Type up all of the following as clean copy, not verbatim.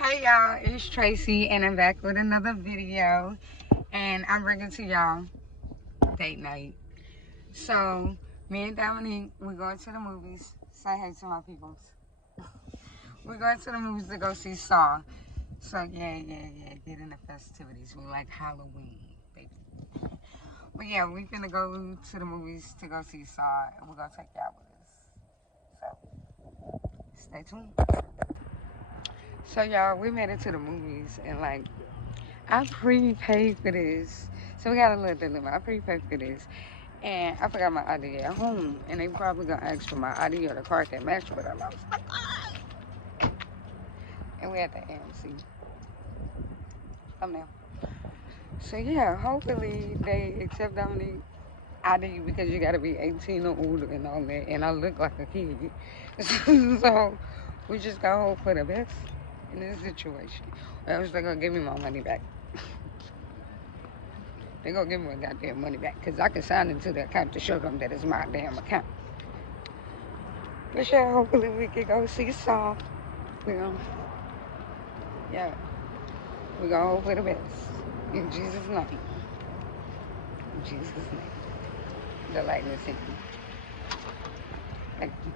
Hey y'all, it's Tracy and I'm back with another video and I'm bringing to y'all date night. So me and Dominique, we're going to the movies. Say hey to my peoples. We're going to the movies to go see Saw. So yeah, get in the festivities. We like Halloween, baby. But yeah, we finna go to the movies to go see Saw and we're gonna take y'all with us. So stay tuned. So y'all, we made it to the movies and like I prepaid for this. So we got a little dilemma. I prepaid for this. And I forgot my ID at home. And they probably gonna ask for my ID or the card that matched with them. I was like, ah! And we at the AMC. Thumbnail. So yeah, hopefully they accept Dominique ID because you gotta be 18 or older and all that. And I look like a kid. So we just gotta hope for the best in this situation. Or else they're gonna give me my money back. They gonna give me my goddamn money back because I can sign into the account to show them that it's my damn account. But sure, hopefully we can go see Saw. We gonna, yeah, we gonna hope for the best. In Jesus' name. In Jesus' name. The lightness in you. Thank you.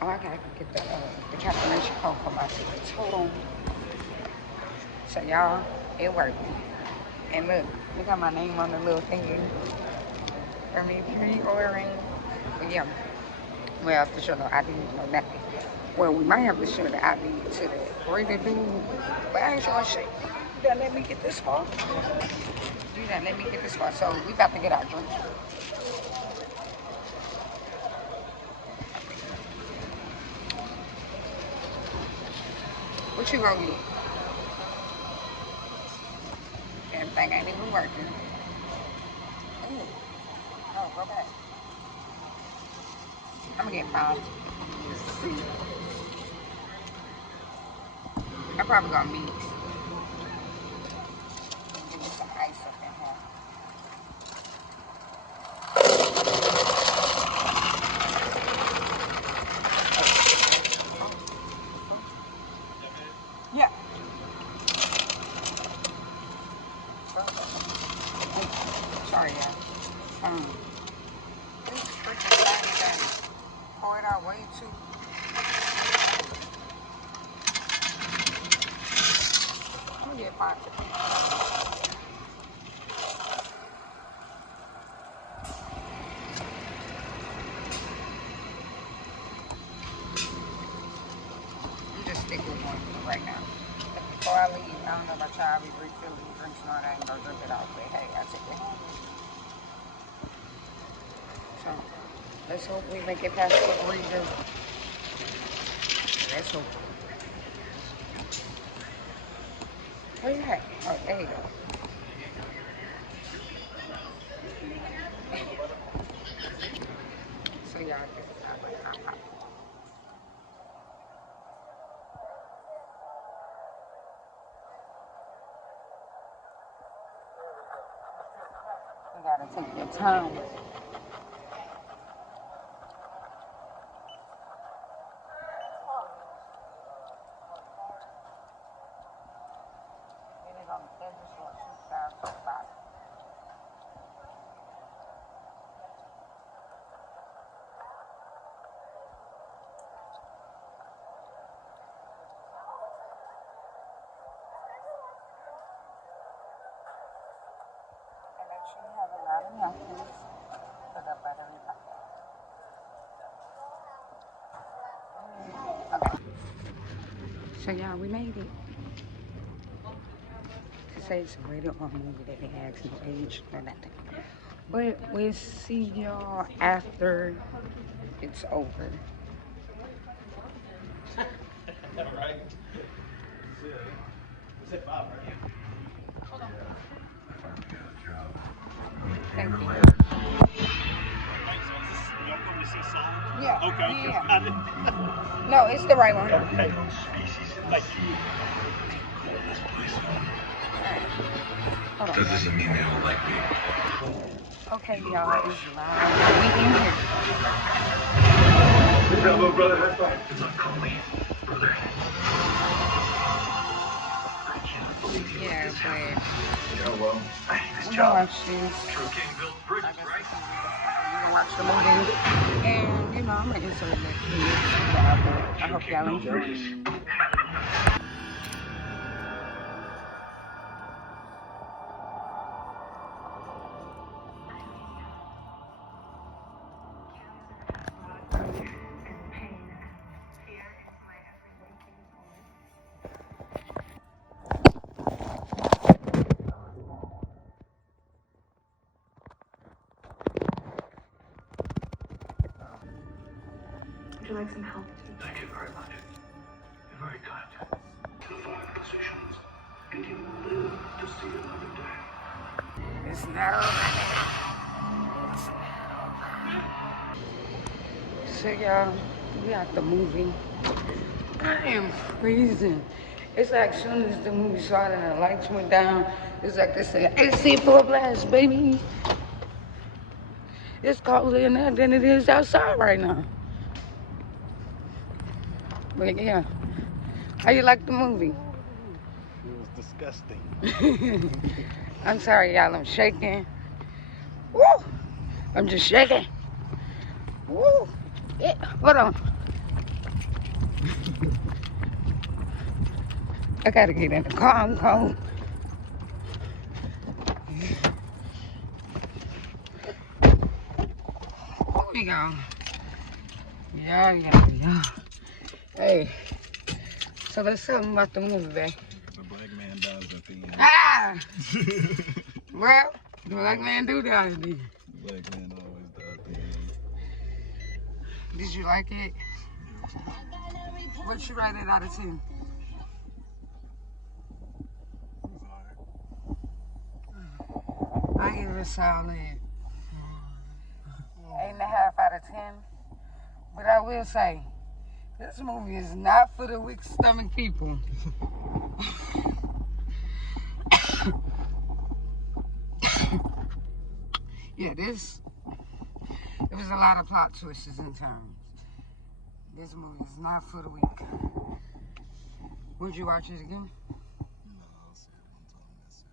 Oh, I gotta get the confirmation code for my tickets. Hold on. So y'all, it worked. And look at my name on the little thingy. For me pre-ordering. But yeah, we have to show no ID, no nothing. Well, we might have to show the ID to the greater dude, but I ain't showing shit. You done let me get this far? You done let me get this far, so we about to get our drink. What you gonna get? Everything ain't even working. Ooh. Oh, go back. I'm gonna get 5. I'm probably gonna mix. Give me some ice up in here. Yeah. Sorry, y'all. This freaking thing pour it out way too. I'm gonna get 5 to I'm just stick with one for right now. Before I leave, I don't know about y'all, I be refilling drinks and all that. I ain't gonna drink it out, but hey, I take it home. So, let's hope we make it past the region. Let's hope. Where you at? Oh, there you go. So y'all, this is not like our pop. You gotta take your time. And make sure you have a lot of napkins for the buttery pie. Okay. So y'all, we made it. To say it's a rated R movie that they asked no age or nothing. But we'll see y'all after it's over. Alright. Was it 5, right? Hold on. Thank you. Yeah. Okay. Yeah. No, it's the right one. Okay. Hold on. That doesn't mean they all like me. Okay, y'all, it's live. We in here. Bravo, brother, high five. Good luck, Colleen. Brother. Yeah, but Yeah, well, I hate this I'm gonna job. watch this. True king built bridges, right? I'm gonna watch the movie. And, you know, I'm gonna insert the kids. I hope y'all enjoy. Would you like some help, too? Thank you very much. You're very kind. The 5 positions, and you will live to see another day. It's not over. So, y'all, we at the movie. I am freezing. It's like as soon as the movie started and the lights went down, it's like they said, AC full blast, baby. It's colder in there than it is outside right now. But yeah, how you like the movie? It was disgusting. I'm sorry, y'all, I'm shaking. Woo! I'm just shaking. Woo! Yeah, hold on. I gotta get in the car, I'm cold. There we go. Yeah. Hey, so let's tell them about the movie, babe. The black man dies at the end. Ah! Well, the black man do die at the end. The black man always dies at the end. Did you like it? What you rate it out of 10? I give it a solid 8.5 out of 10. But I will say, this movie is not for the weak stomach people. Yeah, it was a lot of plot twists and turns. This movie is not for the weak. Would you watch it again? No, I'll see it one time and that's it.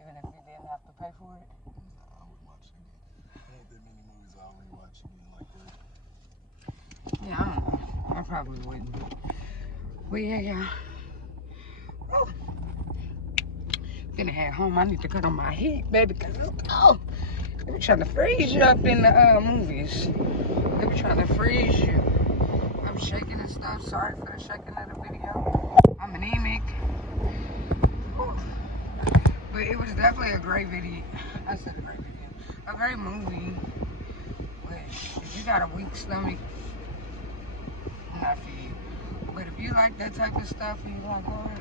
Even if you didn't have to pay for it? No, I would watch it again. There ain't that many movies I'll rewatch again like that. Yeah, I don't know. I probably wouldn't. Well, yeah. Oh. Gonna head home. I need to cut on my heat, baby. They be trying to freeze you up in the movies. They be trying to freeze you. I'm shaking and stuff. Sorry for the shaking of the video. I'm anemic. Whew. But it was definitely a great video. I said a great video. A great movie. But if you got a weak stomach, not for you. But if you like that type of stuff and you like horror,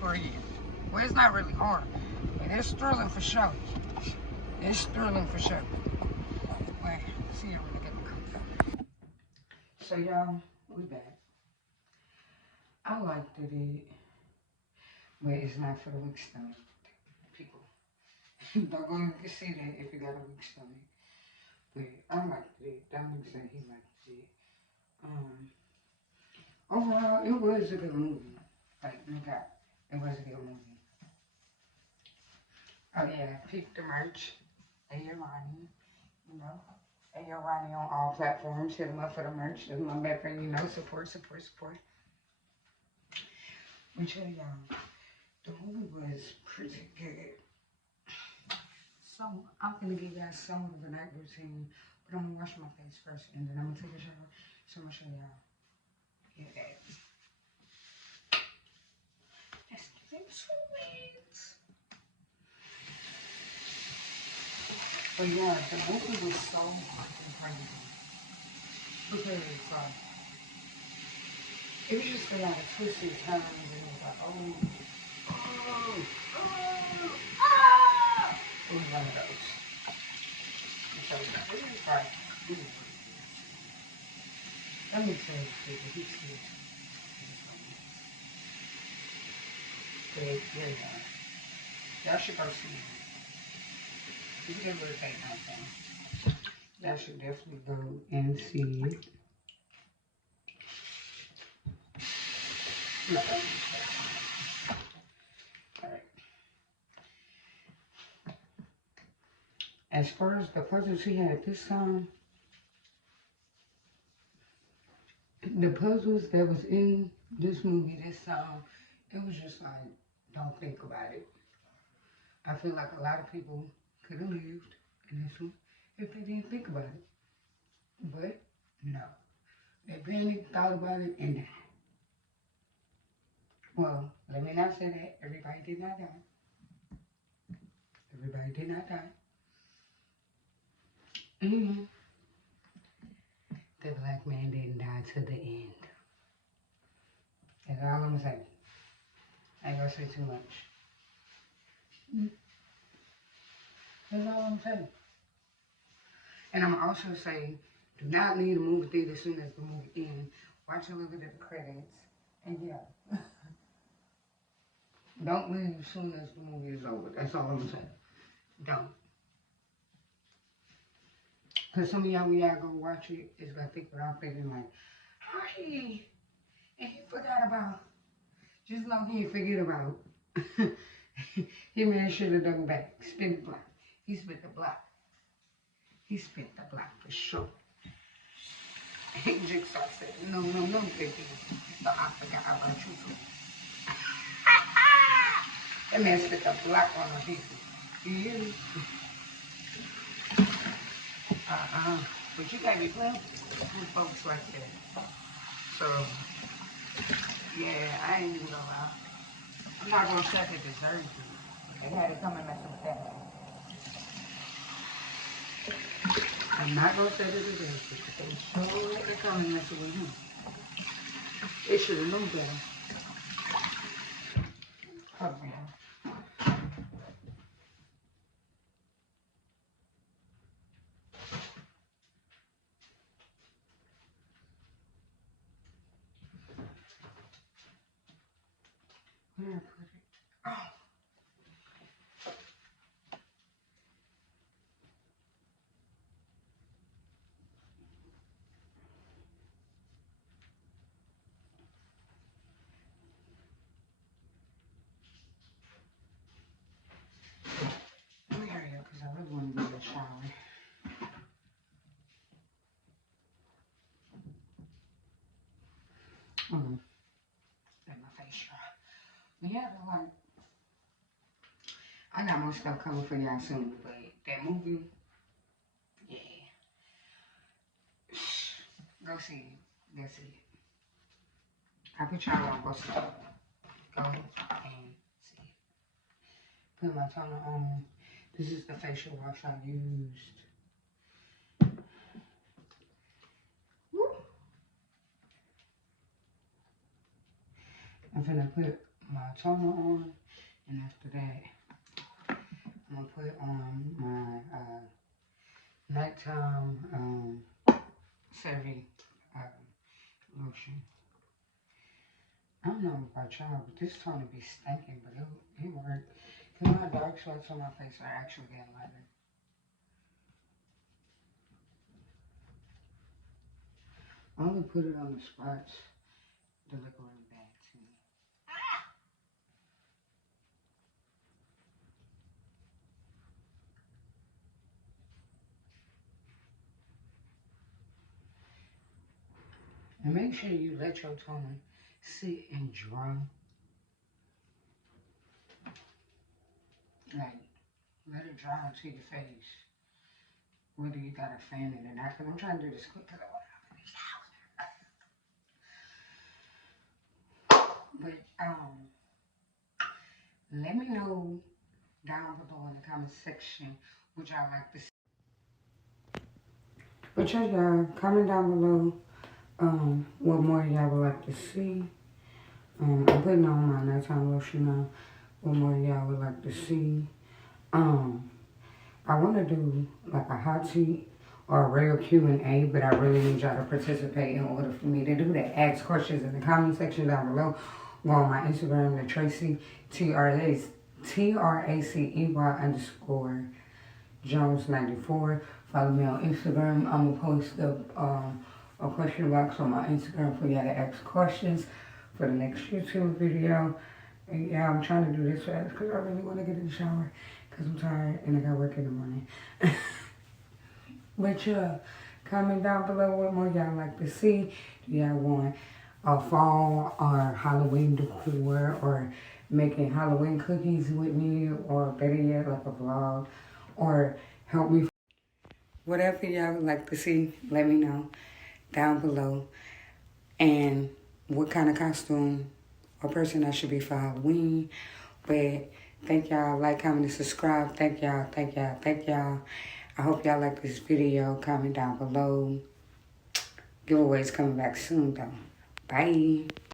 for you. Well, it's not really horror, but it's thrilling for sure. It's thrilling for sure. Wait, see you when I get the cook. So y'all, we back. I liked it, but it's not for the weak stomach people. Don't go and see that if you got a weak stomach. But I liked it. Dominic said he liked it. Overall, it was a good movie. Like, no doubt, it was a good movie. Oh yeah, peep the merch. Ayo Ronnie, you know. Ayo Ronnie on all platforms. Hit him up for the merch. That's my best friend, you know. Support. But yeah, y'all, the movie was pretty good. So I'm gonna give you guys some of the night routine, but I'm gonna wash my face first, and then I'm gonna take a shower. So I'm gonna show y'all. Yeah, that. Let's get into it. But yeah, the movie was so fucking crazy. Because it was just a lot of twists and turns, and it was like, oh. It was one of those. So it was like, let me tell you, people, he's scared. But yeah, y'all should go see it. You can really take my thing. Y'all should definitely go and see it. Alright. As far as the puzzles he had this time, the puzzles that was in this movie this time, it was just like, don't think about it. I feel like a lot of people could have lived in this one if they didn't think about it. But no. They panicked, thought about it, and died. Well, let me not say that. Everybody did not die. Everybody did not die. And the black man didn't die to the end. That's all I'm gonna say. I ain't gonna say too much. That's all I'm saying. And I'm also saying, do not leave the movie theater as soon as the movie ends. Watch a little bit of the credits. And yeah. Don't leave as soon as the movie is over. That's all I'm saying. Don't. Because some of y'all, when y'all go watch it, it's gonna think what I'm thinking, like, how and he forgot about. Just know he didn't forget about. He man should have done back. Spin the block. He spit the block. He spit the block for sure. Jigsaw said, no, baby. So I forgot about you too. That man spit the block on the people. You hear me? But you can't be playing with folks like that. So, yeah, I ain't even gonna lie. I'm not gonna say they deserve it. They had to come and mess with that. I'm not gonna say they deserve it, but they sure had to come and mess with him. They should have known better. Oh, man. Where did I put it? Oh. Let me hurry up because I really want to get a shower. Let my face dry. Yeah, like, I got more stuff coming for y'all soon, but that movie, yeah. Go see it. That's it. I put y'all on, go see it. Go and see it. Put my toner on. This is the facial wash I used. Woo. I'm finna put my toner on, and after that, I'm gonna put on my nighttime Cerave lotion. I don't know about y'all, but this toner be stinking, but it worked. Cause my dark spots on my face are actually getting lighter. I only put it on the spots that look really bad to me. And make sure you let your toner sit and dry. Like, let it dry onto your face. Whether you got a fan in it or not. Because I'm trying to do this quick because I want to shower. But, let me know down below in the comment section what y'all like to see. But yeah, y'all, comment down below what more y'all would like to see. I'm putting on my nighttime lotion now. What more y'all would like to see. I want to do like a hot seat or a real Q&A, but I really need y'all to participate in order for me to do that. Ask questions in the comment section down below. Go on my Instagram, the Tracy, TRACEY_Jones94. Follow me on Instagram. I'm going to post a question box on my Instagram for y'all to ask questions for the next YouTube video. And yeah, I'm trying to do this fast because I really want to get in the shower because I'm tired and I got work in the morning. But yeah, comment down below what more y'all like to see. Do y'all want a fall or Halloween decor or making Halloween cookies with me, or better yet, like a vlog, or help me? Whatever y'all would like to see, let me know down below. And what kind of costume or person I should be for Halloween. But thank y'all. Like, comment, and subscribe. Thank y'all. Thank y'all. Thank y'all. I hope y'all like this video. Comment down below. Giveaways coming back soon, though. Bye.